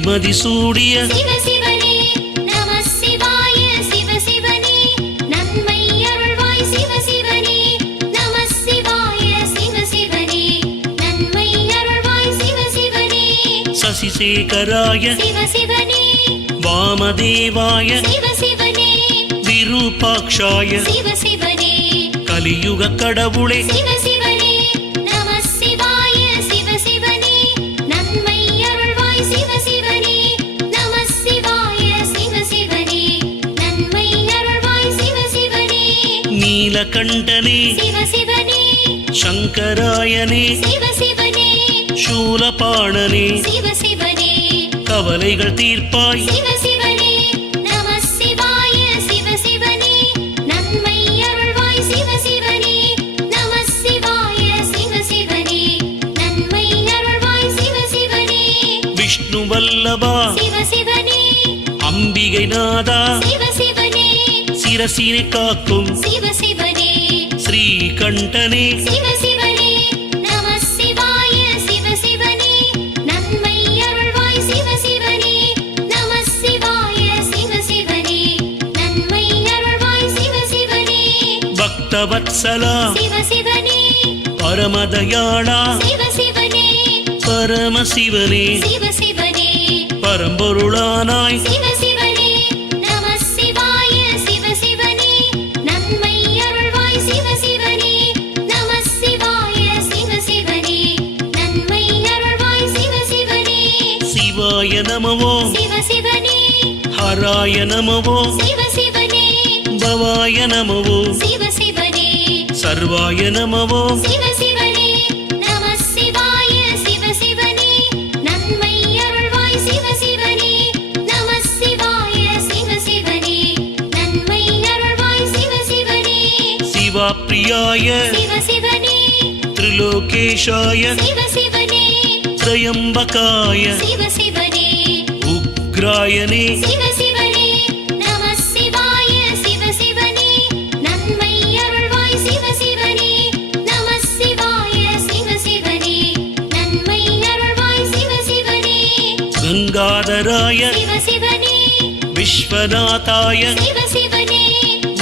வெள்ளிமதி சூடிய சிவ சிவனே நம சிவாய சிவ சிவனே நன்மை அருள்வாய் சிவ சிவனே நம சிவாய சிவ சிவனே நன்மை அருள்வாய் சிவ சிவனே சசிசேகராய சிவ சிவனே வாமதேவாய சிவ சிவனே விரூபாக்ஷாய சிவ சிவனே கலியுக கடவுளே சிவ சிவனே நம சிவாய சிவ சிவனே நன்மை அருள்வாய் சிவ சிவனே நம சிவாய சிவ சிவனே நன்மை அருள்வாய் சிவ சிவனே நீலகண்டனே சிவ சிவனே சங்கராயனே சிவ சிவனே சூலபாணனே சிவ சிவனே கவலைகள் தீர்ப்பாய் சிவ சிவனே நம சிவாய சிவ சிவனே நன்மை அருள்வாய் சிவ சிவனே நம சிவாய சிவ சிவனே நன்மை அருள்வாய் சிவ சிவனே விஷ்ணு வல்லபா சிவ சிவனே அம்பிகை நாதா சிவ சிவனே சிரசினை காக்கும் சிவ சிவனே ஸ்ரீகண்டனே சிவ சிவனே நம சிவாய சிவ சிவனே நன்மை அருள்வாய் சிவ சிவனே நம சிவாய சிவ சிவனே நன்மை அருள்வாய் சிவ சிவனே பக்தவத்சலா சிவ சிவனே பரமதயாளா சிவ சிவனே பரமசிவனே சிவ சிவனே பரம்பொருளானாய் சிவ சிவனே நம சிவாய சிவ சிவனே நன்மை அருள்வாய் சிவ சிவனே நம சிவாய சிவ சிவனே நன்மை அருள்வாய் சிவ சிவனே சிவாய நமவோ சிவ சிவனே ஹராய நமவோ சிவ சிவனே பவாய நமவோ சிவ சிவனே சர்வாய நமவோ சிவ சிவனே நம சிவாய சிவ சிவனே நன்மை அருள்வாய் சிவ சிவனே நம சிவாய சிவ சிவனே நன்மை அருள்வாய் சிவ சிவனே சிவாப்ரியாய சிவ சிவனே திரிலோகேஷாய சிவ சிவனே திரையம்பகாய சிவ சிவனே உக்ராயனே சிவ சிவனே நம சிவாய சிவ சிவனே நன்மை அருள்வாய் சிவ சிவனே நம சிவாய சிவ சிவனே நன்மை அருள்வாய் சிவ சிவனே கங்காதராய சிவ சிவனே விஸ்வநாதாய சிவ சிவனே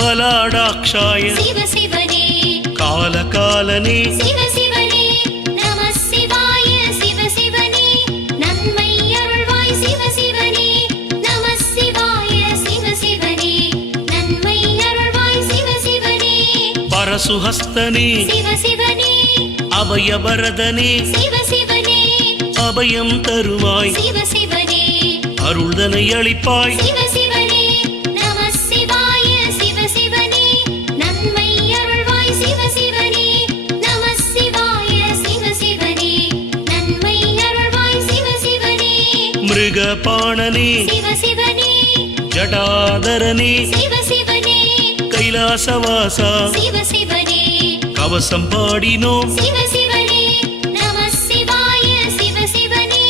பலாடாக்ஷாய சிவ சிவனே காலகாலனே சிவ சிவனே நம சிவாய சிவ சிவனே நன்மை அருள்வாய் சிவ சிவனே நம சிவாய சிவ சிவனே நன்மை அருள்வாய் சிவ சிவனே பரசுஹஸ்தனே சிவ சிவனே அபயவரதனே சிவ சிவனே அபயம் தருவாய் சிவ சிவனே அருள்தனை அளிப்பாய் சிவ சிவனே நம சிவாய சிவ சிவனே நன்மை அருள்வாய் சிவ சிவனே நம சிவாய சிவ சிவனே நன்மை அருள்வாய் சிவ சிவனே மிருகபாணனே சிவ சிவனே ஜடாதரனே சிவ சிவனே கைலாசவாசா சிவ சிவனே கவசம் பாடினோம் சிவ சிவனே நம சிவாய சிவ சிவனே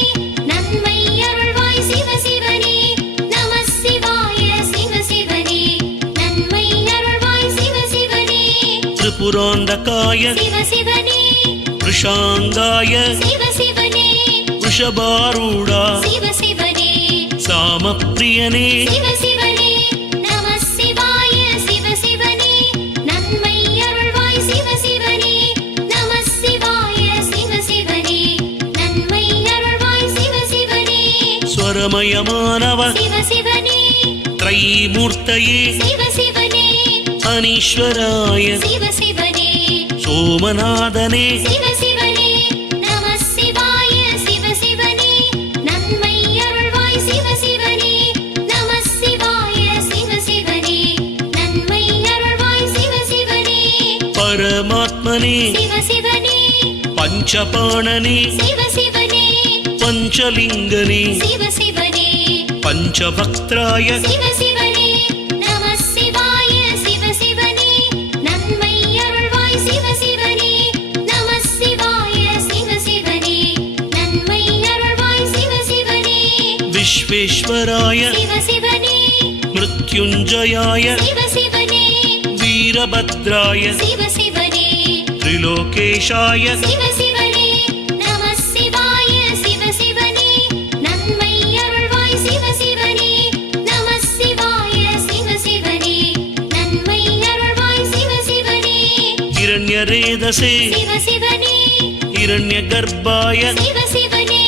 நன்மை அருள்வாய் சிவ சிவனே நம சிவாய சிவ சிவனே நன்மை அருள்வாய் சிவ சிவனே திரிபுராந்தகாய சிவ சிவனே விஷாங்காய சிவ சிவனே விஷபாரூடா சிவ சிவனே சாமப்பிரியனே சிவ சிவனே நம சிவாய சிவ சிவனே நன்மை அருள்வாய் சிவ சிவனே நம சிவாய சிவ சிவனே நன்மை அருள்வாய் சிவ சிவனே ஸ்வரமயமானவ சிவ சிவனே த்ரைமூர்த்தயே சிவ சிவனே அனீஸ்வராய சிவ சிவனே சோமநாதனே சிவ சிவனே நம சிவாய சிவ சிவனே நன்மை அருள்வாய் சிவ சிவனே நம சிவாய சிவ சிவனே நன்மை அருள்வாய் சிவ சிவனே பரமாத்மனே சிவ சிவனே பஞ்சபாணனே சிவ சிவனே பஞ்சலிங்கனே சிவ சிவனே பஞ்சபக்திராய சிவ சிவனே நம சிவாய சிவ சிவனே நன்மை அருள்வாய் சிவ சிவனே நம சிவாய சிவ சிவனே நன்மை அருள்வாய் சிவ சிவனே விஸ்வேஸ்வராய சிவ சிவனே மிருத்யுஞ்சயாய சிவ சிவனே வீரபத்ராய சிவ சிவனே திரிலோகேஷாய சிவ சிவனே நம சிவாய சிவ சிவனே நன்மை அருள்வாய் மேதசே சிவ சிவனே இரண்ய கர்ப்பாய சிவ சிவனே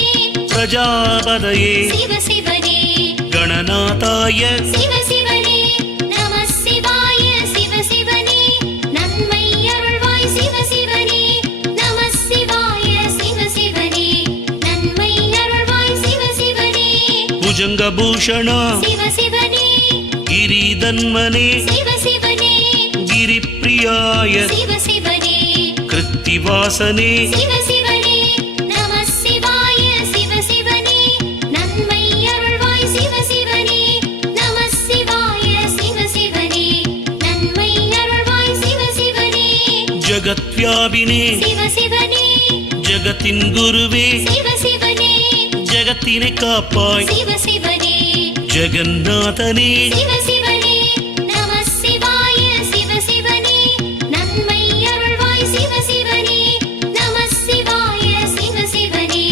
பிரஜாபதயே சிவ சிவனே கணநாதாய சிவ சிவனே நம சிவாய சிவ சிவனே நன்மை அருள்வாய் சிவ சிவனே நம சிவாய சிவ சிவனே நன்மை அருள்வாய் சிவ சிவனே புஜங்கபூஷணா சிவ சிவனே கிரிதன்மனே சிவ சிவனே கிரிப்பிரியாய சிவ சிவனே கிருத்திவாசனே சிவ சிவனே நம சிவாய சிவ சிவனே நன்மை அருள்வாய் சிவ சிவனே நம சிவாய சிவ சிவனே நன்மை அருள்வாய் சிவ சிவனே ஜகத்வியாபினே சிவ சிவனே ஜகத்தின் குருவே சிவ சிவனே ஜகத்தினை காப்பாய் சிவ சிவனே ஜெகநாதனே சிவ சிவனே நம சிவாய சிவ சிவனே நன்மை அருள்வாய் சிவ சிவனே நம சிவாய சிவ சிவனே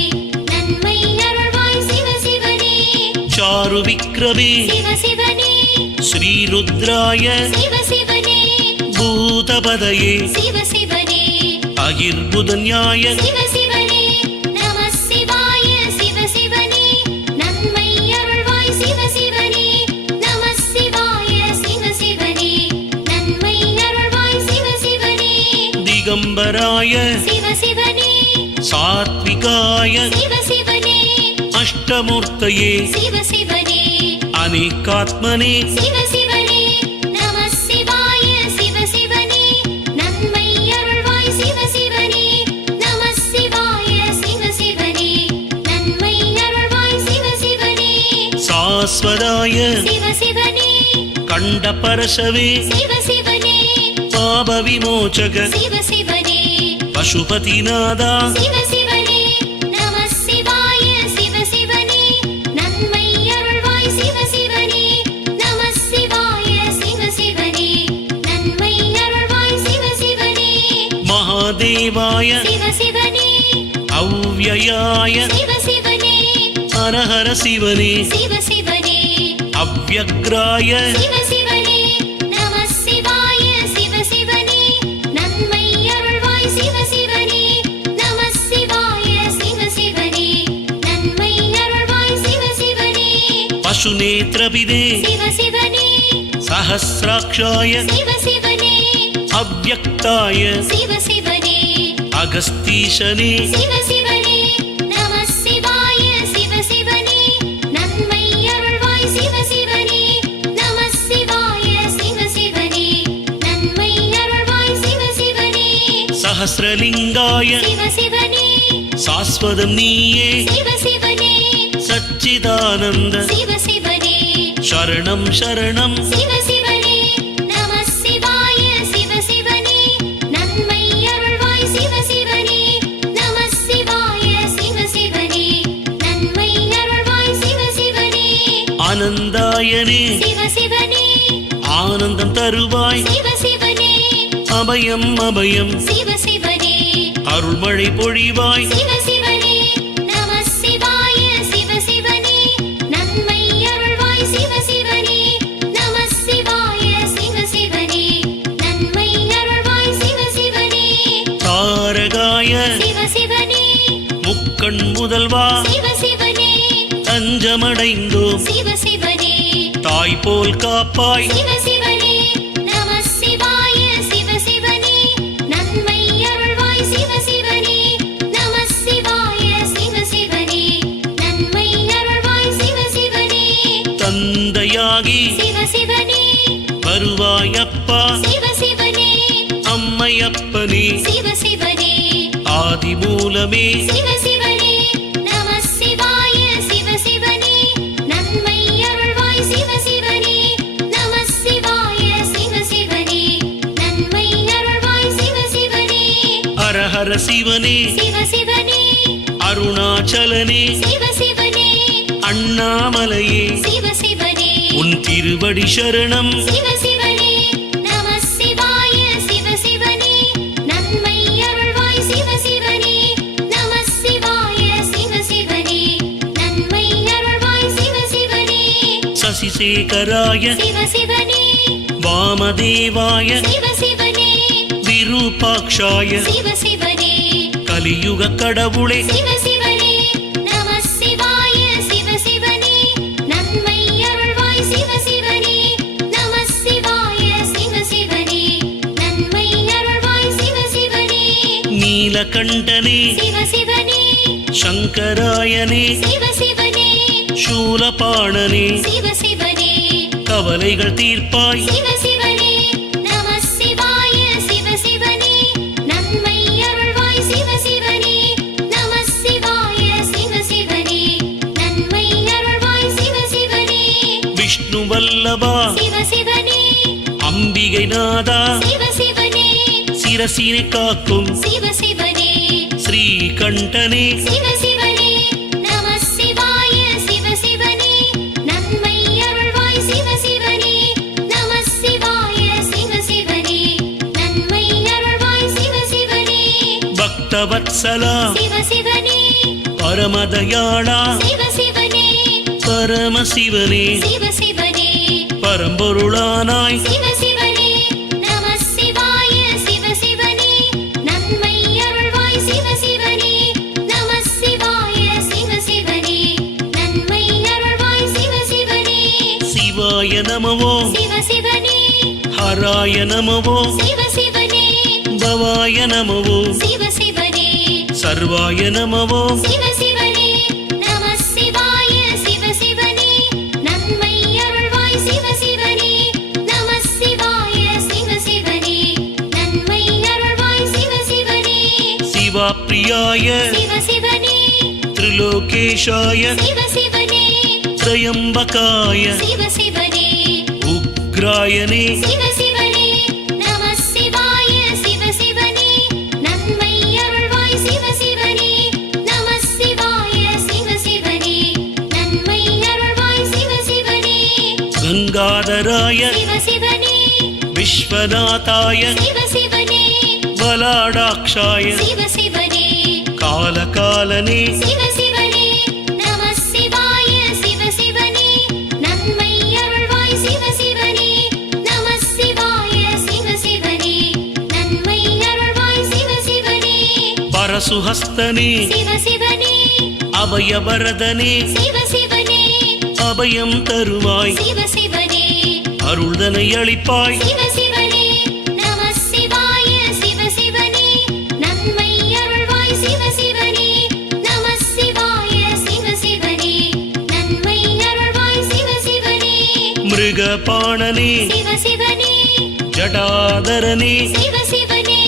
நன்மை அருள்வாய் சிவ சிவனே சாரு விக்ரமே சிவ சிவனே ஸ்ரீருத்ராய சிவ சிவனே பூதபதயே சிவ சிவனே அகிர்புதன்யாய சிவ சிவனே நம சிவாய சிவ சிவனே நன்மை அருள்வாய் சிவ சிவனே நம சிவாய சிவ சிவனே நன்மை அருள்வாய் சிவ சிவனே திகம்பராய சிவ சிவனே சாத்விகாய சிவ சிவனே அஷ்டமூர்த்தயே சிவ சிவனே அநேகாத்மனே சிவ சிவனே நம சிவாய சிவ சிவனே நன்மை அருள்வாய் சிவ சிவனே நம சிவாய சிவ சிவனே நன்மை அருள்வாய் சிவ சிவனே சாஸ்வதாய சிவ சிவனே கண்டபரசவே சிவ சிவனே பாப விமோச்சக சிவ சிவனே பசுபதிநாதா சிவ சிவனே நம சிவாய சிவ சிவனே நன்மை அருள்வாய் சிவ சிவனே நம சிவாய சிவ சிவனே நன்மை அருள்வாய் சிவ சிவனே மகாதேவாய சிவ சிவனே அவ்யயாய சிவ சிவனே ஹரஹர சிவனே சிவ சிவனே அவ்யக்ராய சிவ சிவனே நம சிவாய சிவ சிவனே நன்மை அருள்வாய் சிவ சிவனே நம சிவாய சிவ சிவனே நன்மை அருள்வாய் சிவ சிவனே பசுநேத்ரபிதே சிவ சிவனே சஹஸ்ராக்ஷாய சிவ சிவனே அவ்யக்தாய சிவ சிவனே அகஸ்தீஷனே சிவ சிவனே நம சிவாய சிவ சிவனே நன்மை அருள்வாய் சிவ சிவனே நம சிவாய சிவ சிவனே நன்மை அருள்வாய் சிவ சிவனே சஹஸ்ரலிங்காய சிவ சிவனே சாஸ்வதம் நீயே சிவ சிவனே சச்சிதானந்த சிவ சிவனே சரணம் சரணம் சிவ சிவனே நம சிவாய சிவ சிவனே நன்மை அருள்வாய் சிவ சிவனே நம சிவாய சிவ சிவனே நன்மை அருள்வாய் சிவ சிவனே ஆனந்தாயனே சிவ சிவனே ஆனந்தம் தருவாய் சிவ சிவனே அபயம் அபயம் சிவ சிவனே அருள்மழை பொழிவாய் சிவ சிவனே நம சிவாய சிவ சிவனே நன்மை அருள்வாய் சிவ சிவனே நம சிவாய சிவ சிவனே நன்மை அருள்வாய் சிவ சிவனே தாரகாய சிவ சிவனே முக்கண் முதல்வா சிவ சிவனே தஞ்சமடைந்தோம் சிவ சிவனே தாய் போல் காப்பாய் சிவ சிவனே நம சிவாய சிவ சிவனே நன்மை அருள்வாய் சிவ சிவனே நம சிவாய சிவ சிவனே நன்மை அருள்வாய் சிவ சிவனே தந்தையாகி சிவ சிவனே வருவாயப்பா சிவ சிவனே அம்மையப்பனே சிவ சிவனே ஆதிமூலமே சிவ சிவனே நம சிவாய சிவ சிவனே நன்மை அருள்வாய் சிவ சிவனே நம சிவாய சிவ சிவனே நன்மை அருள்வாய் சிவ சிவனே ஹரஹர சிவனே சிவ சிவனே அருணாச்சலனே சிவ சிவனே அண்ணாமலையே சிவ சிவனே உன் திருவடி சரணம் சிவ சிவனே நம சிவாய சிவ சிவனே நன்மை அருள்வாய் சிவ சிவனே நம சிவாய சிவ சிவனே நன்மை அருள்வாய் சிவ சிவனே சசிசேகராய சிவ சிவனே வாமதேவாய சிவ சிவனே விரு விரூபாக்ஷாய சிவ சிவனே கலியுக கடவுளே சிவ சிவனே நம சிவாய சிவ சிவனே நன்மை அருள்வாய் சிவ சிவனே நம சிவாய சிவ சிவனே நன்மை அருள்வாய் சிவ சிவனே நீலகண்டனே சிவ சிவனே சங்கராயனே சிவ சிவனே சூலபாணனே சிவ சிவனே கவலைகள் தீர்ப்பாய் சிவ சிவனே நம சிவாய சிவ சிவனே நன்மை அருள்வாய் சிவ சிவனே நம சிவாய சிவ சிவனே நன்மை அருள்வாய் சிவ சிவனே விஷ்ணு வல்லபா சிவ சிவனே அம்பிகை நாதா சிவ சிவனே சிரசினை காக்கும் சிவ சிவனே ஸ்ரீகண்டனே சிவ சிவனே நம சிவாய சிவ சிவனே நன்மை அருள்வாய் சிவ சிவனே நம சிவாய சிவ சிவனே நன்மை அருள்வாய் சிவ சிவனே பக்தவத்சலா சிவ சிவனே பரமதயாளா சிவ சிவனே பரமசிவனே சிவ சிவனே பரம்பொருளானாய் சிவ சிவனே நம சிவாய சிவ சிவனே நன்மை அருள்வாய் சிவ சிவனே நம சிவாய சிவ சிவனே நன்மை அருள்வாய் சிவ சிவனே சிவாய நமவோ சிவ சிவனே ஹராய நமவோ சிவ சிவனே பவாய நமவோ சிவ சிவனே சர்வாய நமவோ சிவ சிவனே நம சிவாய சிவ சிவனே நன்மை அருள்வாய் சிவ சிவனே நம சிவாய சிவ சிவனே நன்மை அருள்வாய் சிவ சிவனே சிவாப்ரியாய சிவ சிவனே திரிலோகேஷாய சிவ சிவனே திரையம்பகாய சிவ சிவனே உக்ராயனே சிவ சிவனே நம சிவாய சிவ சிவனே நன்மை அருள்வாய் சிவ சிவனே நம சிவாய சிவ சிவனே நன்மை அருள்வாய் சிவ சிவனே கங்காதராய சிவ சிவனே விஸ்வநாதாய சிவ சிவனே பலாடாக்ஷாய சிவ சிவனே காலகாலனே சிவ சிவனே நம சிவாய சிவ சிவனே நன்மை அருள்வாய் சிவ சிவனே நம சிவாய சிவ சிவனே நன்மை அருள்வாய் சிவ சிவனே பரசுஹஸ்தனே சிவ சிவனே அபயவரதனே சிவ சிவனே அபயம் தருவாய் சிவ சிவனே அருள்தனை அளிப்பாய் சிவ சிவனே நம சிவாய சிவ சிவனே நன்மை அருள்வாய் சிவ சிவனே நம சிவாய சிவ சிவனே நன்மை அருள்வாய் சிவ சிவனே மிருகபாணனே சிவ சிவனே ஜடாதரனே சிவ சிவனே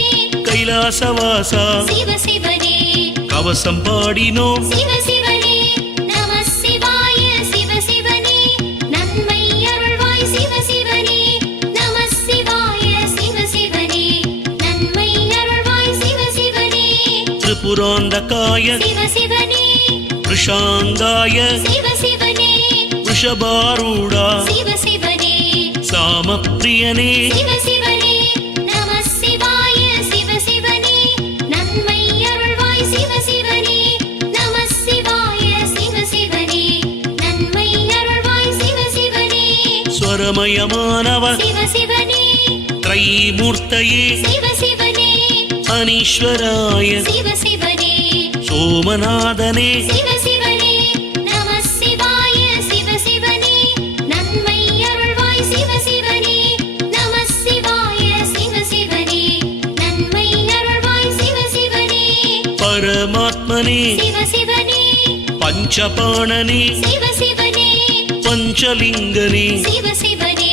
கைலாசவாசா சிவ சிவனே கவசம் பாடினோம் சிவ சிவனே நம சிவாய சிவ சிவனே நன்மை அருள்வாய் சிவ சிவனே நம சிவாய சிவ சிவனே நன்மை அருள்வாய் சிவ சிவனே திரிபுராந்தகாய சிவ சிவனே விஷாங்காய சிவ சிவனே விஷபாரூடா சிவ சிவனே சாமப்பிரியனே சிவ சிவனே நம சிவாய சிவ சிவனே நன்மை அருள்வாய் சிவ சிவனே நம சிவாய சிவ சிவனே நன்மை அருள்வாய் சிவ சிவனே ஸ்வரமயமானவ சிவ சிவனே த்ரைமூர்த்தயே சிவ சிவனே அனீஸ்வராய சிவ சிவனே சோமநாதனே சிவ சிவனே நம சிவாய சிவ சிவனே நன்மை அருள்வாய் சிவ சிவனே நம சிவாய சிவ சிவனே நன்மை அருள்வாய் சிவ சிவனே பரமாத்மனே சிவ சிவனே பஞ்சபாணனே சிவ சிவனே பஞ்சலிங்கனே சிவ சிவனே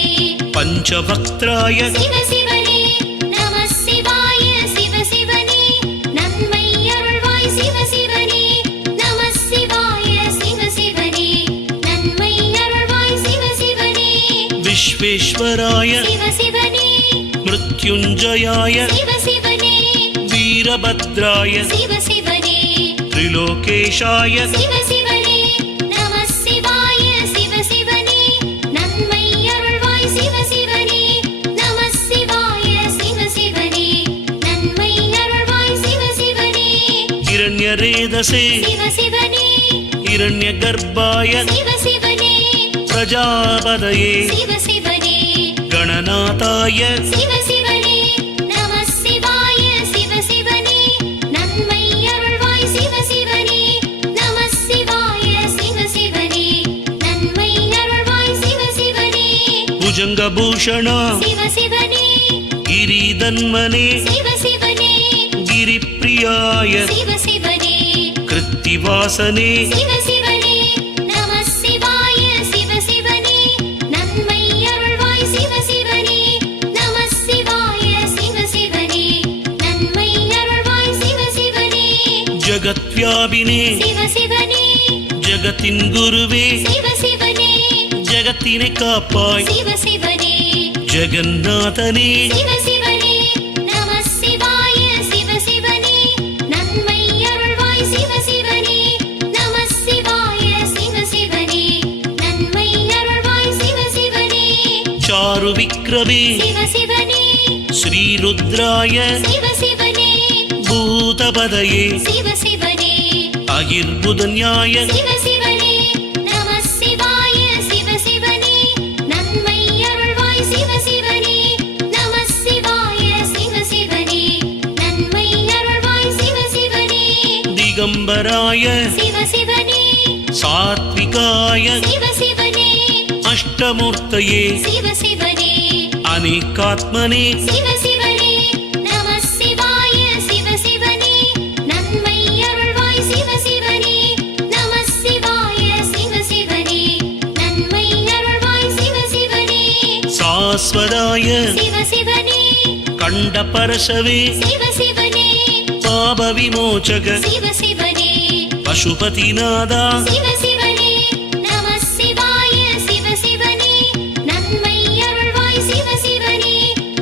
பஞ்சபக்திராய சிவ சிவனே நம சிவாய சிவ சிவனே நன்மை அருள்வாய் சிவ சிவனே நம சிவாய சிவ சிவனே நன்மை அருள்வாய் சிவ சிவனே விஸ்வேஸ்வராய சிவ சிவனே மிருத்யுஞ்சயாய சிவ சிவனே வீரபத்ராய சிவ சிவனே திரிலோகேஷாய சிவ சிவனே நம சிவாய சிவ சிவனே நன்மை அருள்வாய் சிவ சிவனே நம சிவாய சிவ சிவனே நன்மை அருள்வாய் சிவ சிவனே இரண்யரேதசே சிவ சிவனே இரண்யகர்ப்பாய சிவ சிவனே பிரஜாபதயே சிவ சிவனே கணநாதாய சிவ சிவனே நம சிவாய புஜங்கபூஷணா சிவ சிவனே கிரிதன்மனே சிவ சிவனே கிரிப்பிரியாய சிவ சிவனே கிருத்திவாசனே சிவ சிவனே நம சிவாய சிவ சிவனே நன்மை அருள்வாய் சிவ சிவனே நம சிவாய சிவ சிவனே நன்மை அருள்வாய் சிவ சிவனே ஜகத்வியாபினே சிவ சிவனே ஜகத்தின் குருவே சிவ சிவனே ஜகத்தினை காப்பாய் சிவ சிவனே ஜெகநாதனே சிவ சிவனே நம சிவாய சிவ சிவனே நன்மை அருள்வாய் சிவ சிவனே நம சிவாய சிவ சிவனே நன்மை அருள்வாய் சிவ சிவனே சாரு விக்ரமே சிவ சிவனே ஸ்ரீருத்ராய சிவ சிவனே பூதபதயே சிவ சிவனே அகிர்புதன்யாய சிவ சிவனே நம சிவாய சிவ சிவனே நன்மை அருள்வாய் சிவ சிவனே நம சிவாய சிவ சிவனே நன்மை அருள்வாய் சிவ சிவனே திகம்பராய சிவ சிவனே சாத்விகாய சிவ சிவனே அஷ்டமூர்த்தயே சிவ சிவனே அநேகாத்மனே சிவ சிவனே நம சிவாய சிவ சிவனே நன்மை அருள்வாய் சிவ சிவனே நம சிவாய சிவ சிவனே நன்மை அருள்வாய் சிவ சிவனே சாஸ்வதாய சிவ சிவனே கண்டபரசவே சிவ சிவனே பாப விமோச்சக சிவ சிவனே பசுபதிநாதா சிவ சிவனே நம சிவாய சிவ சிவனே நன்மை அருள்வாய் சிவ சிவனே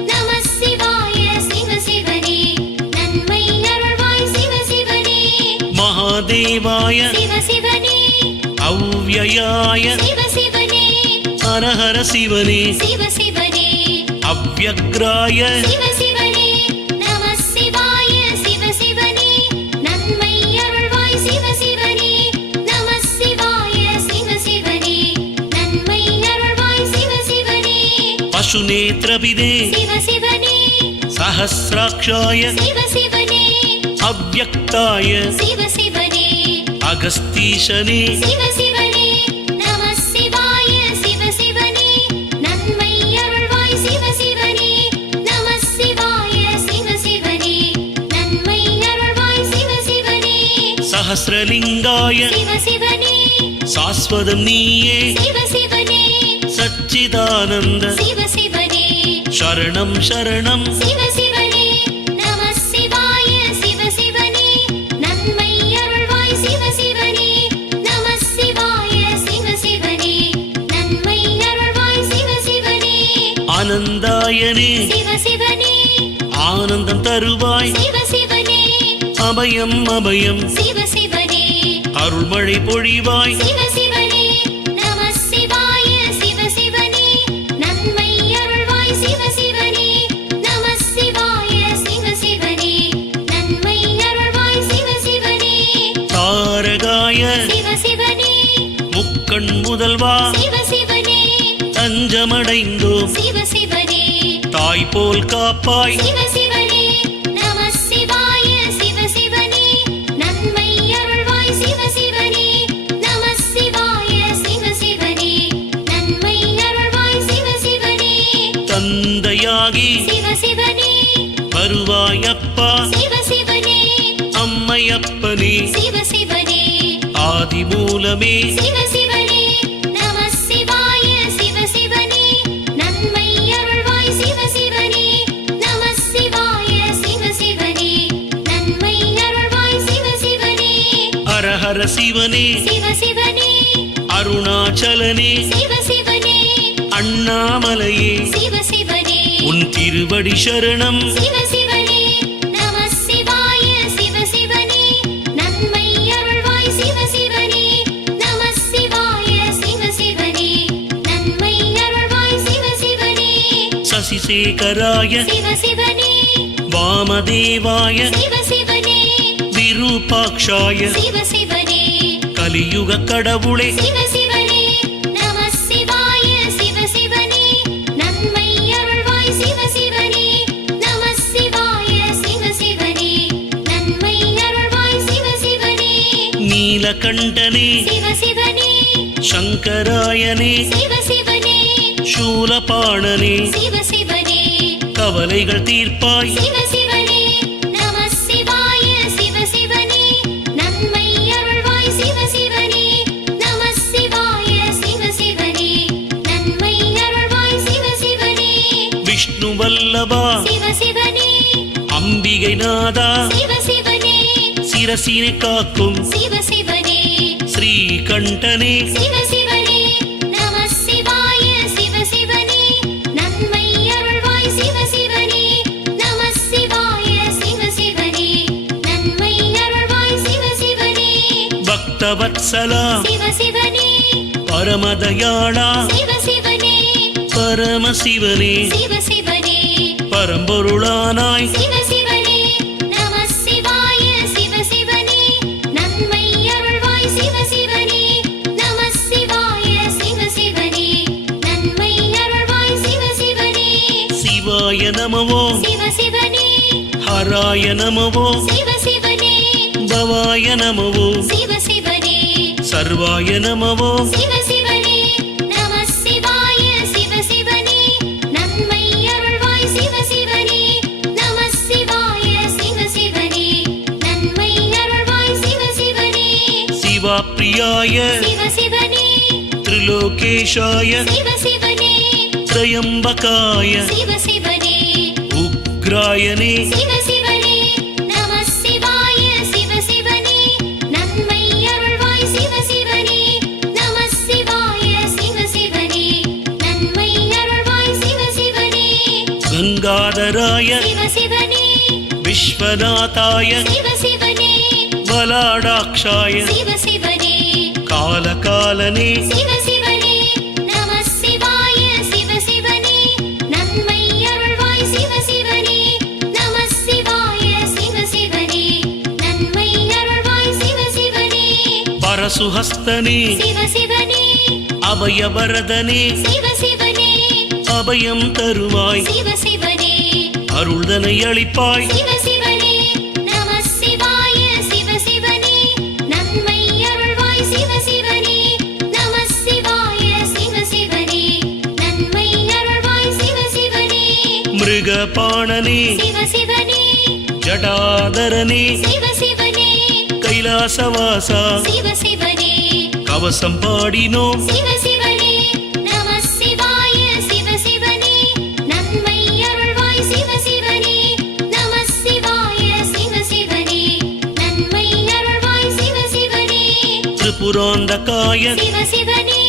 நம சிவாய சிவ சிவனே நன்மை அருள்வாய் சிவ சிவனே மகாதேவாய சிவ சிவனே அவ்யயாய சிவ சிவனே ஹரஹர சிவனே சிவ சிவனே அவ்யக்ராய சிவ சிவனே நம சிவாய சிவ சிவனே நன்மை அருள்வாய் சிவ சிவனே நம சிவாய சிவ சிவனே நன்மை அருள்வாய் சிவ சிவனே பசுநேத்ரபிதே சிவ சிவனே சஹஸ்ராக்ஷாய சிவ சிவனே அவ்யக்தாய சிவ சிவனே அகஸ்தீஷனே சிவ சிவனே நம சிவாய சிவ சிவனே நன்மை அருள்வாய் சிவ சிவனே நம சிவாய சிவ சிவனே நன்மை அருள்வாய் சிவ சிவனே சஹஸ்ரலிங்காய சிவ சிவனே சாஸ்வதம் நீயே சிவ சிவனே சச்சிதானந்த சிவ சிவனே சரணம் சரணம் சிவ சிவனே நம சிவாய சிவ சிவனே நன்மை அருள்வாய் சிவ சிவனே நம சிவாய சிவ சிவனே நன்மை அருள்வாய் சிவ சிவனே ஆனந்தாயனே சிவ சிவனே ஆனந்தம் தருவாய் சிவ சிவனே அபயம் அபயம் சிவ சிவனே அருள்மழை பொழிவாய் சிவ சிவனே நம சிவாய சிவ சிவனே நன்மை அருள்வாய் சிவ சிவனே நம சிவாய சிவ சிவனே நன்மை அருள்வாய் சிவ சிவனே தாரகாய சிவ சிவனே முக்கண் முதல்வா சிவ சிவனே தஞ்சமடைந்தோம் சிவ சிவனே தாய் போல் காப்பாய் சிவ சிவனே நம சிவாய சிவ சிவனே நன்மை அருள்வாய் சிவ சிவனே நம சிவாய சிவ சிவனே நன்மை அருள்வாய் சிவ சிவனே தந்தையாகி சிவ சிவனே வருவாயப்பா சிவ சிவனே அம்மையப்பனே சிவ சிவனே ஆதிமூலமே சிவ சிவனே நம சிவாய சிவ சிவனே நன்மை அருள்வாய் சிவ சிவனே நம சிவாய சிவ சிவனே நன்மை அருள்வாய் சிவ சிவனே ஹரஹர சிவனே சிவ சிவனே அருணாச்சலனே சிவ சிவனே அண்ணாமலையே சிவ சிவனே உன் திருவடி சரணம் சிவ சிவனே நம சிவாய சிவ சிவனே நன்மை அருள்வாய் சிவ சிவனே நம சிவாய சிவ சிவனே நன்மை அருள்வாய் சிவ சிவனே சசிசேகராய சிவ சிவனே வாமதேவாய சிவ சிவனே விரூபாக்ஷாய சிவ சிவனே கலியுக கடவுளே சிவ சிவனே நம சிவாய சிவ சிவனே நன்மை அருள்வாய் சிவ சிவனே நம சிவாய சிவ சிவனே நன்மை அருள்வாய் சிவ சிவனே நீலகண்டனே சிவ சிவனே சங்கராயனே சிவ சிவனே சூலபாணனே சிவ சிவனே கவலைகள் தீர்ப்பாய் சிவ சிவனே நம சிவாய சிவ சிவனே நன்மை அருள்வாய் சிவ சிவனே நம சிவாய சிவ சிவனே நன்மை அருள்வாய் சிவ சிவனே விஷ்ணு வல்லபா சிவ சிவனே அம்பிகை நாதா சிவ சிவனே சிரசினை காக்கும் சிவ சிவனே ஸ்ரீகண்டனே சிவ சிவனே நம சிவாய சிவ சிவனே நன்மை அருள்வாய் சிவ சிவனே நம சிவாய சிவ சிவனே நன்மை அருள்வாய் சிவ சிவனே பக்தவத்சலா சிவ சிவனே பரமதயாளா சிவ சிவனே பரமசிவனே சிவ சிவனே பரம்பொருளானாய் சிவ சிவனே நம சிவாய சிவ சிவனே நன்மை அருள்வாய் சிவ சிவனே நம சிவாய சிவ சிவனே நன்மை அருள்வாய் சிவ சிவனே சிவாய நமவோ சிவ சிவனே ஹராய நமவோ சிவ சிவனே பவாய நமவோ சிவ சிவனே சர்வாய நமவோ சிவ சிவனே நம சிவாய சிவ சிவனே நன்மை அருள்வாய் சிவ சிவனே நம சிவாய சிவ சிவனே நன்மை அருள்வாய் சிவ சிவனே சிவாப்ரியாய சிவ சிவனே திரிலோகேஷாய சிவ சிவனே திரையம்பகாய சிவ சிவனே உக்ராயனே சிவ சிவனே நம சிவாய சிவ சிவனே நன்மை அருள்வாய் சிவ சிவனே நம சிவாய சிவ சிவனே நன்மை அருள்வாய் சிவ சிவனே கங்காதராய சிவ சிவனே விஸ்வநாதாய சிவ சிவனே பலாடாக்ஷாய சிவ சிவனே காலகாலனே சிவ சிவனே நம சிவாய சிவ சிவனே நன்மை அருள்வாய் சிவ சிவனே நம சிவாய சிவ சிவனே நன்மை அருள்வாய் சிவ சிவனே பரசுஹஸ்தனே சிவ சிவனே அபயவரதனே சிவ சிவனே அபயம் தருவாய் சிவ சிவனே அருள்தனை அளிப்பாய் சிவ சிவனே நம சிவாய சிவ சிவனே நன்மை அருள்வாய் சிவ சிவனே நம சிவாய சிவ சிவனே நன்மை அருள்வாய் சிவ சிவனே மிருகபாணனே சிவ சிவனே ஜடாதரனே சிவ சிவனே கைலாசவாசா சிவ சிவனே கவசம் பாடினோம் சிவ சிவனே நம சிவாய சிவ சிவனே நன்மை அருள்வாய் சிவ சிவனே நம சிவாய சிவ சிவனே நன்மை அருள்வாய் சிவ சிவனே திரிபுராந்தகாய சிவ சிவனே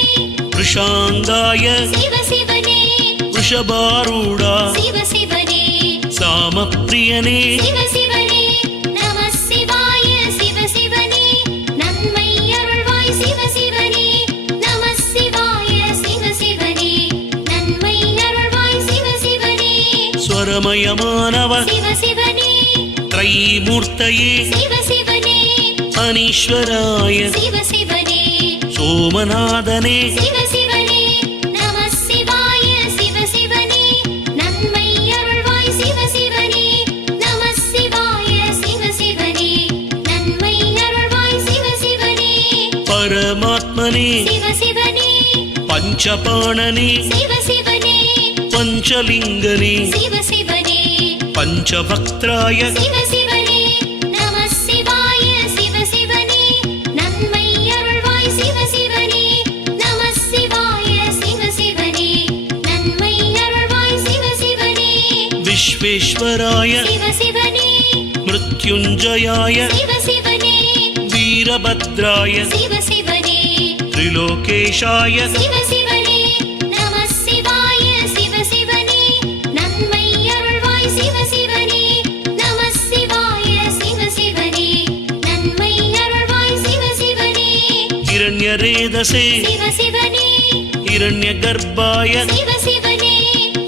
விஷாங்காய சிவ சிவனே விஷபாரூடா சிவ சிவனே சாமப்பிரியனே சிவ சிவனே நம சிவாய சிவ சிவனே நன்மை அருள்வாய் சிவ சிவனே நம சிவாய சிவ சிவனே நன்மை அருள்வாய் சிவ சிவனே ஸ்வரமயமானவ சிவ சிவனே த்ரைமூர்த்தயே சிவ சிவனே அனீஸ்வராய சிவ சிவனே சோமநாதனே சிவ சிவனே நம சிவாய சிவ சிவனே நன்மை அருள்வாய் சிவ சிவனே நம சிவாய சிவ சிவனே நன்மை அருள்வாய் சிவ சிவனே பரமாத்மனே சிவ சிவனே பஞ்சபாணனே சிவ சிவனே பஞ்சலிங்கனே சிவ சிவனே பஞ்சபக்திராய சிவ சிவனே நம சிவாய சிவ சிவனே நன்மை அருள்வாய் சிவ சிவனே நம சிவாய சிவ சிவனே நன்மை அருள்வாய் சிவ சிவனே விஸ்வேஸ்வராய சிவ சிவனே மிருத்யுஞ்சயாய சிவ சிவனே வீரபத்ராய சிவ சிவனே திரிலோகேஷாய சிவ சிவனே நம சிவாய சிவ சிவனே நன்மை அருள்வாய் சிவ சிவனே நம சிவாய சிவ சிவனே நன்மை அருள்வாய் சிவ சிவனே இரண்யரேதசே சிவ சிவனே இரண்யகர்ப்பாய சிவ சிவனே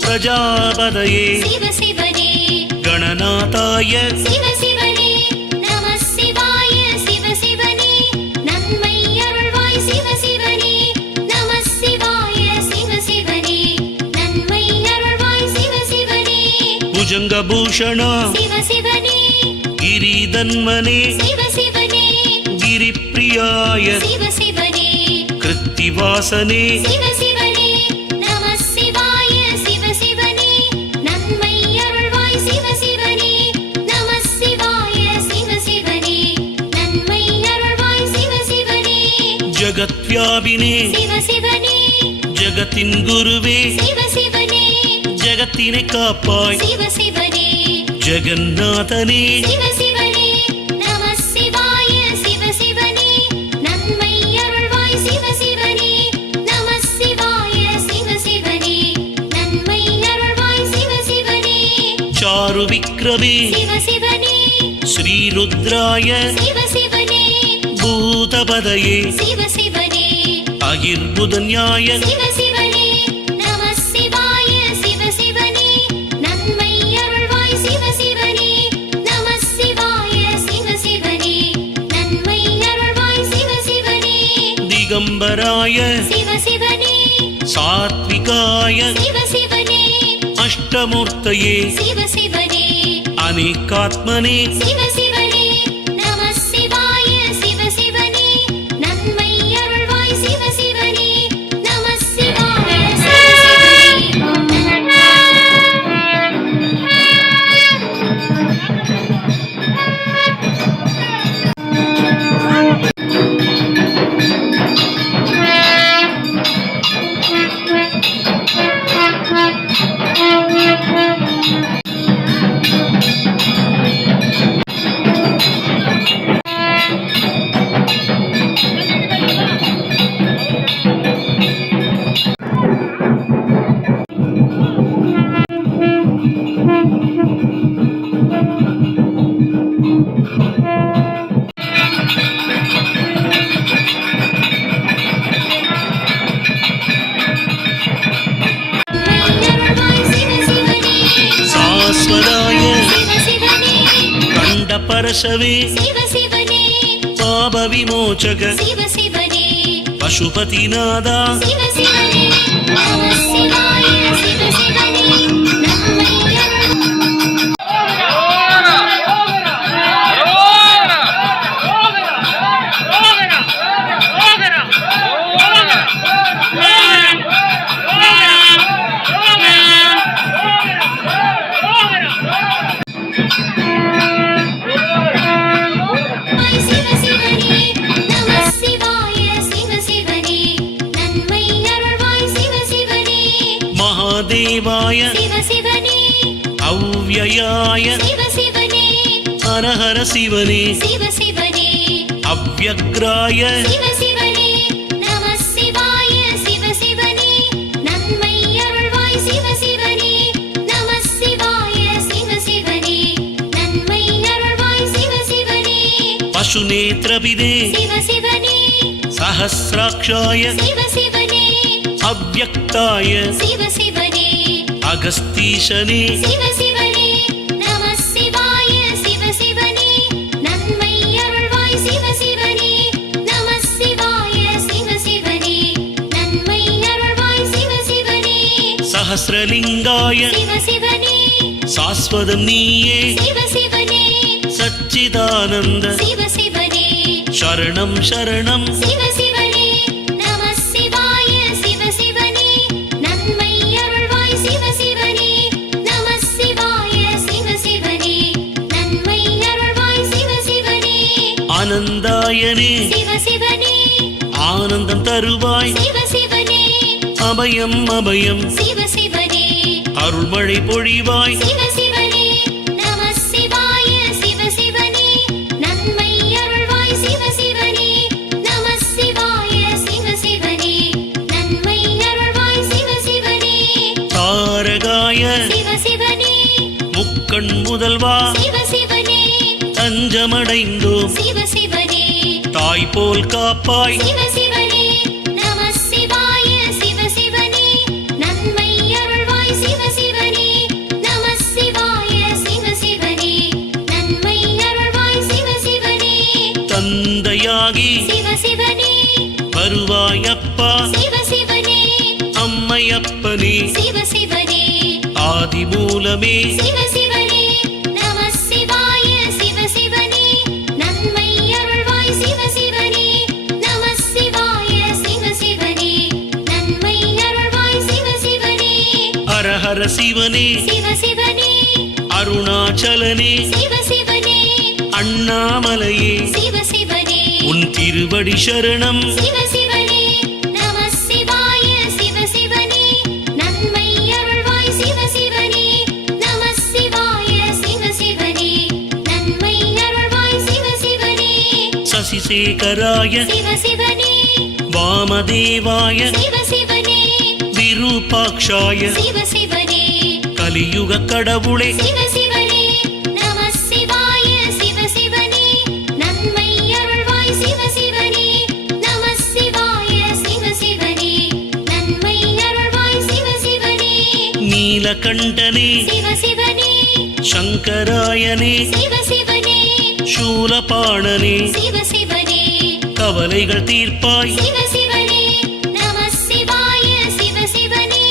பிரஜாபதயே சிவ சிவனே கணநாதாய சிவ சிவனே நம சிவாய சிவ சிவனே நன்மை அருள்வாய் சிவ சிவனே நம சிவாய சிவ சிவனே நன்மை அருள்வாய் சிவ சிவனே புஜங்கபூஷணா சிவ சிவனே கிரிதன்மனே சிவ சிவனே கிரிப்பிரியாய சிவ சிவனே கிருத்திவாசனே சிவ சிவனே நம சிவாய ஜெகத்வியாபினே சிவ சிவனே ஜெகத்தின் குருவே சிவ சிவனே ஜெகத்தினை காப்பாய் சிவ சிவனே ஜெகநாதனே சிவ சிவனே நம சிவாய சிவ சிவனே நன்மை அருள்வாய் சிவ சிவனே நம சிவாய சிவ சிவனே நன்மை அருள்வாய் சிவ சிவனே சாரு விக்ரமே சிவ சிவனே ஸ்ரீருத்ராய சிவ சிவனே பூதபதயே சிவ சிவனே அகிர்புதன்யாய சிவ சிவனே நம சிவாய சிவ சிவனே நன்மை அருள்வாய் சிவ சிவனே நம சிவாய சிவ சிவனே நன்மை அருள்வாய் சிவ சிவனே திகம்பராய சிவ சிவனே சாத்விகாய சிவ சிவனே அஷ்டமூர்த்தயே சிவ சிவனே அநேகாத்மனே சிவ சிவனே நம சிவாய சிவ சிவனே நன்மை அருள்வாய் சிவ சிவனே நம சிவாய சிவ அருள்வாய் சிவ சிவனே சாஸ்வதாய சிவ சிவனே கண்டபரசவே சிவ சிவனே பாப விமோச்சக சிவ சிவனே பசுபதிநாதா சிவ சிவனே நம சிவாய சிவ சிவனே நன்மை அருள்வாய் சிவ சிவனே நம சிவாய சிவ சிவனே நன்மை அருள்வாய் சிவ சிவனே மகாதேவாய சிவ சிவனே அவ்யயாய சிவ சிவனே ஹரஹர சிவனே சிவ சிவனே அவ்யக்ராய சிவ சிவனே நம சிவாய சிவ சிவனே நன்மை அருள்வாய் சிவ சிவனே நம சிவாய சிவ சிவனே நன்மை அருள்வாய் சிவ சிவனே பசுநேத்ரபிதே சிவ சிவனே சஹஸ்ராக்ஷாய சிவ சிவனே அவ்யக்தாய சிவ சிவனே அகஸ்தீஷனே சிவ சிவனே நம சிவாய சிவ சிவனே நன்மை அருள்வாய் சிவ சிவனே நம சிவாய சிவ சிவனே நன்மை அருள்வாய் சிவ சிவனே சஹஸ்ரலிங்காய சிவ சிவனே சாஸ்வதம் நீயே சிவ சிவனே சச்சிதானந்த சிவ சிவனே சரணம் சரணம் சிவ சிவனே நம சிவாய சிவ சிவனே நன்மை அருள்வாய் சிவ சிவனே நம சிவாய சிவ சிவனே நன்மை அருள்வாய் சிவ சிவனே ஆனந்தாயனே சிவ சிவனே ஆனந்தம் தருவாய் சிவ சிவனே அபயம் அபயம் சிவ சிவனே அருள்மழை பொழிவாய் சிவ சிவனே நம சிவாய சிவ சிவனே நன்மை அருள்வாய் சிவ சிவனே நம சிவாய சிவ சிவனே நன்மை அருள்வாய் சிவ சிவனே தாரகாய சிவ சிவனே முக்கண் முதல்வா சிவ சிவனே தஞ்சமடைந்தோம் சிவ சிவனே தாய் போல் காப்பாய் சிவ சிவனே நம சிவாய சிவ சிவனே நன்மை அருள்வாய் சிவ சிவனே நம சிவாய சிவ சிவனே நன்மை அருள்வாய் சிவ சிவனே தந்தையாகி சிவ சிவனே வருவாய் அப்பா சிவ சிவனே அம்மையப்பனே சிவ சிவனே ஆதி மூலமே சிவ சிவனே நம சிவாய சிவ சிவனே நன்மை அருள்வாய் சிவ சிவனே நம சிவாய சிவ சிவனே நன்மை அருள்வாய் சிவ சிவனே ஹரஹர சிவனே சிவ சிவனே அருணாச்சலனே சிவ சிவனே அண்ணாமலையே சிவ சிவனே உன் திருவடி சரணம் சிவ சிவனே சசிசேகராய சிவ சிவனே வாமதேவாய சிவ சிவனே விரூபாக்ஷாய சிவ சிவனே கலியுக கடவுளே சிவ சிவனே நம சிவாய சிவ சிவனே நன்மை அருள்வாய் சிவ சிவனே நம சிவாய சிவ சிவனே நன்மை அருள்வாய் சிவ சிவனே நீலகண்டனே சிவ சிவனே சங்கராயனே சிவ சிவனே சூலபாணனே சிவ சிவனே கவலைகள் தீர்ப்பாய் சிவ சிவனே நம சிவாய சிவ சிவனே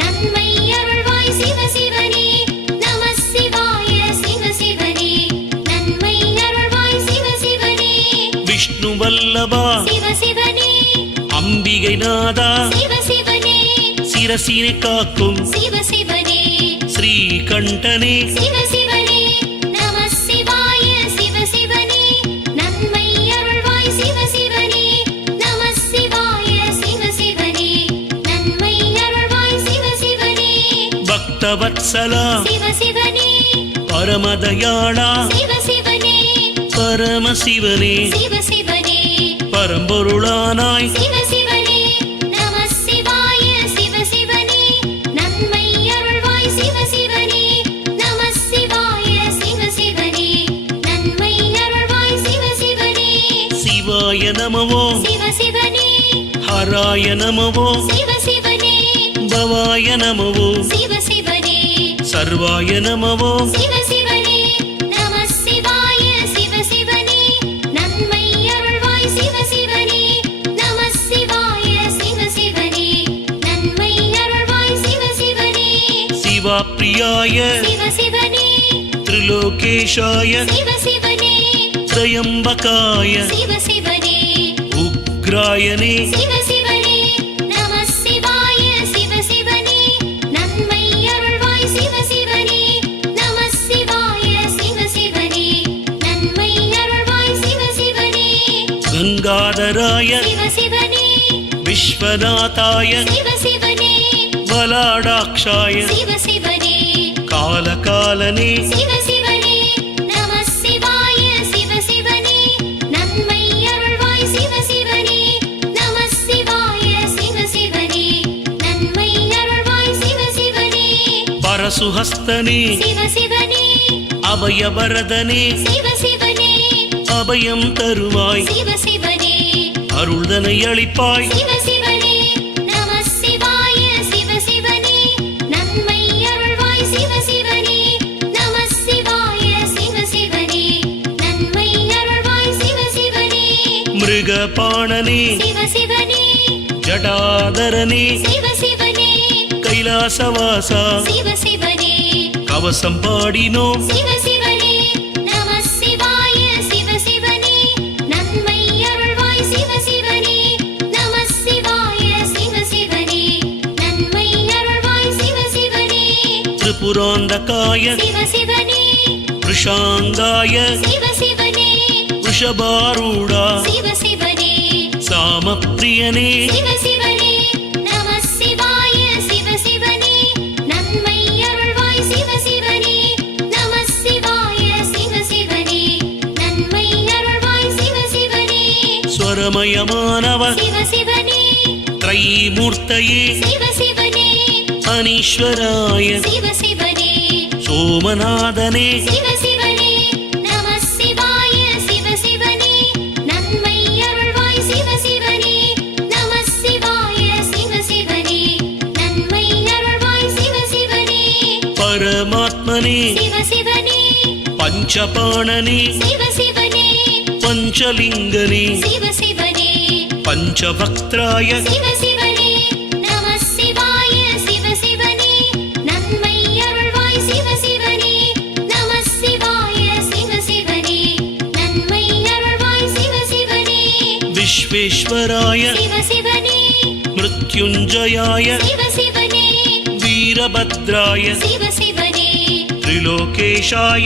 நன்மை அருள்வாய் சிவ சிவனே நம சிவாய சிவ சிவனே நன்மை அருள்வாய் சிவ சிவனே விஷ்ணு வல்லபா சிவ சிவனே அம்பிகை நாதா சிவ சிவனே சிரசினை காக்கும் சிவ சிவனே ஸ்ரீகண்டனே சிவ சிவனே நம சிவாய சிவ சிவனே நன்மை அருள்வாய் சிவ சிவனே நம சிவாய சிவ சிவனே நன்மை அருள்வாய் சிவ சிவனே பக்தவத்சலா சிவ சிவனே பரமதயாளா சிவ சிவனே பரமசிவனே சிவ சிவனே பரம்பொருளானாய் சிவ சிவனே நம சிவாய சிவ சிவனே நன்மை அருள்வாய் சிவ சிவனே நம சிவாய சிவ சிவனே நன்மை அருள்வாய் சிவ சிவனே சிவாய நமவோ சிவ சிவனே ஹராய நமவோ சிவ சிவனே பவாய நமவோ சிவ சிவனே சர்வாய நமவோ சிவ சிவனே நம சிவாய சிவ சிவனே நன்மை அருள்வாய் சிவ சிவனே நம சிவாய சிவ சிவனே நன்மை அருள்வாய் சிவ சிவனே சிவாப்ரியாய சிவ சிவனே திரிலோகேஷாய சிவ சிவனே திரையம்பகாய சிவ சிவனே உக்ராயனே சிவ சிவனே நம சிவாய சிவ சிவனே நன்மை அருள்வாய் சிவ சிவனே நம சிவாய சிவ சிவனே நன்மை அருள்வாய் சிவ சிவனே கங்காதராய சிவ சிவனே விஸ்வநாதாய சிவ சிவனே பலாடாக்ஷாய சிவ சிவனே காலகாலனே சிவ சிவனே நம சிவாய சிவ சிவனே நன்மை அருள்வாய் சிவ சிவனே நம சிவாய சிவ சிவனே நன்மை அருள்வாய் சிவ சிவனே பரசுஹஸ்தனே சிவ சிவனே அபயவரதனே சிவ சிவனே அபயம் தருவாய் சிவ சிவனே அருள்தனை அளிப்பாய் சிவ சிவனே நம சிவாய சிவ சிவனே நன்மை அருள்வாய் சிவ சிவனே நம சிவாய சிவ சிவனே நன்மை அருள்வாய் சிவ சிவனே மிருகபாணனே சிவ சிவனே ஜடாதரனே சிவ சிவனே கைலாசவாசா சிவ சிவனே கவசம் பாடினோம் சிவ சிவனே நம சிவாய சிவ சிவனே நன்மை அருள்வாய் சிவ சிவனே நம சிவாய சிவ சிவனே நன்மை அருள்வாய் சிவ சிவனே திரிபுராந்தகாய சிவ சிவனே விஷாங்காய சிவ சிவனே விஷபாரூடா சிவ சிவனே சாமப்பிரியனே சிவ சிவனே நம சிவாய சிவ சிவனே நன்மை அருள்வாய் சிவ சிவனே நம சிவாய சிவ சிவனே நன்மை அருள்வாய் சிவ சிவனே ஸ்வரமயமானவ சிவ சிவனே த்ரைமூர்த்தயே சிவ சிவனே அனீஸ்வராய சிவ சிவனே சோமநாதனே சிவ சிவனே நம சிவாய சிவ சிவனே நன்மை அருள்வாய் சிவ சிவனே நம சிவாய சிவ சிவனே நன்மை அருள்வாய் சிவ சிவனே பரமாத்மனே சிவ சிவனே பஞ்சபாணனே சிவ சிவனே பஞ்சலிங்கனே சிவ சிவனே பஞ்சபக்திராய சிவ சிவனே நம சிவாய சிவ சிவனே நன்மை அருள்வாய் சிவ சிவனே நம சிவாய சிவ சிவனே நன்மை அருள்வாய் சிவ சிவனே விஸ்வேஸ்வராய சிவ சிவனே மிருத்யுஞ்சயாய சிவ சிவனே வீரபத்ராய சிவ சிவனே திரிலோகேஷாய